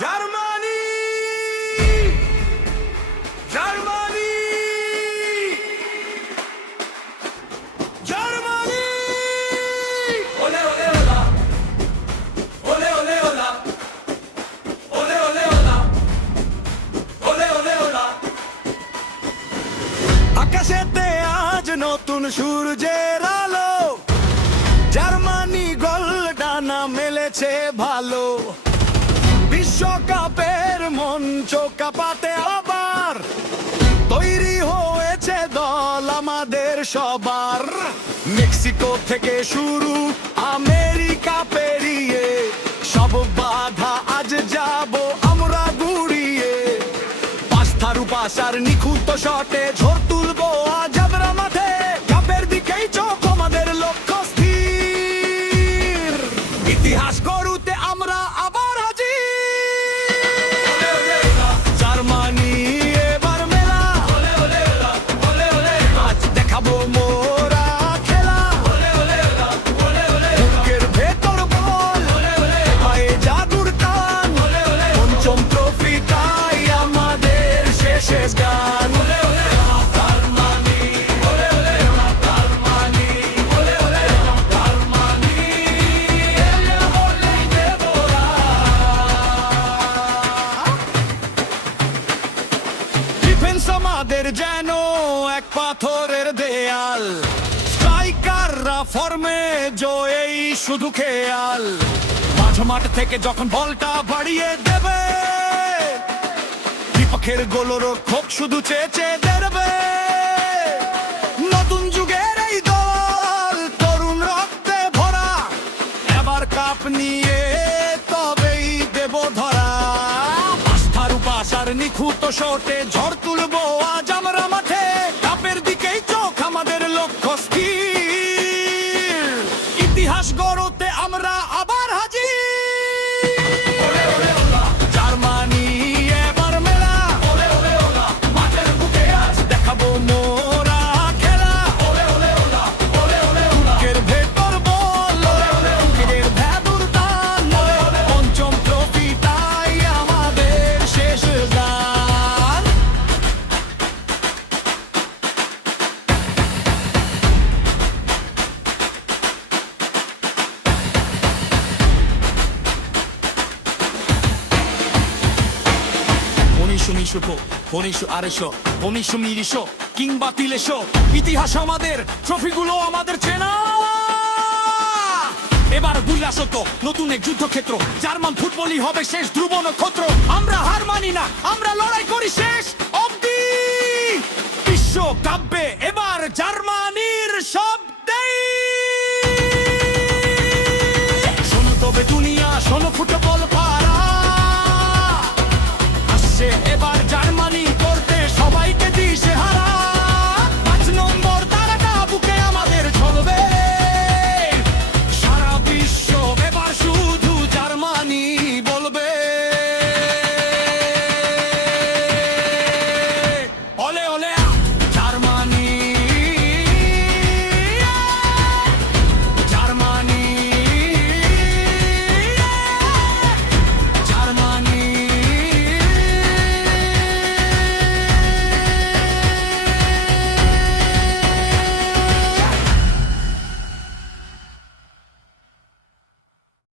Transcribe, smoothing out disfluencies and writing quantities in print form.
Germany Germany Germany ওলে ওলে OLA ওলে ওলে ওলা ওলে ওলে ওলা ওলে ওলে ওলা আকাশেতে আজ নতুন সূর্যের আলো জার্মানি গোল ডানা মেলেছে ভালো বিশ্বকাপের মঞ্চ কাঁপাতে আবার তৈরি হয়েছে দল আমাদের সবার মেক্সিকো থেকে শুরু আমেরিকা পেরিয়ে সব বাধা আজ যাব আমরা গুড়িয়ে পাঁচথারু পাশার নিখুঁত শটে ঝড় তুলবো আজ আমরা মাঠে কাপের দিকেই চোখ আমাদের লক্ষ্য স্থির ইতিহাস গড়তে আমরা আবার জার্মানি এবার মেলা আজ দেখাবো মোরা খেলা বুকের ভেতর বল পায়ে জাদুর টান পঞ্চম ট্রফি তাই আমাদের শেষ গান আমাদের যেন এক পাথরের দেয়াল স্ট্রাইকাররা ফর্মে জয়েই শুধু খেয়াল মাঝ মাঠ থেকে যখন বলটা বাড়িয়ে দেবে বিপক্ষের গোলরক্ষক শুধু চেয়ে দেবে নতুন যুগের এই দল তরুণ রক্তে ভরা এবার কাপ নিয়ে তবেই দেব ধরা আস্থারু পাশার নিখুঁত শটে ঝড় তুলবো আজ আমরা মাঠে কাপের দিকেই চোখ আমাদের লক্ষ্য স্থির ইতিহাস গড়তে আমরা আবার হাজির জার্মানি এবার মেলা মাঠের বুকে আজ দেখাবো মোরা খেলা বুকের ভেতর বল বুকের ভেতর টান পঞ্চম ট্রফি তাই আমাদের শেষ গান কিংবা তিলেশো ইতিহাস আমাদের ট্রফিগুলো আমাদের চেনা এবার বুঝলাসত নতুন এক যুদ্ধক্ষেত্র জার্মান ফুটবলই হবে শেষ ধ্রুব নক্ষত্র আমরা হার মানি না আমরা লড়াই করি শেষ অবধি বিশ্বকাপে এবার জার্মানির সব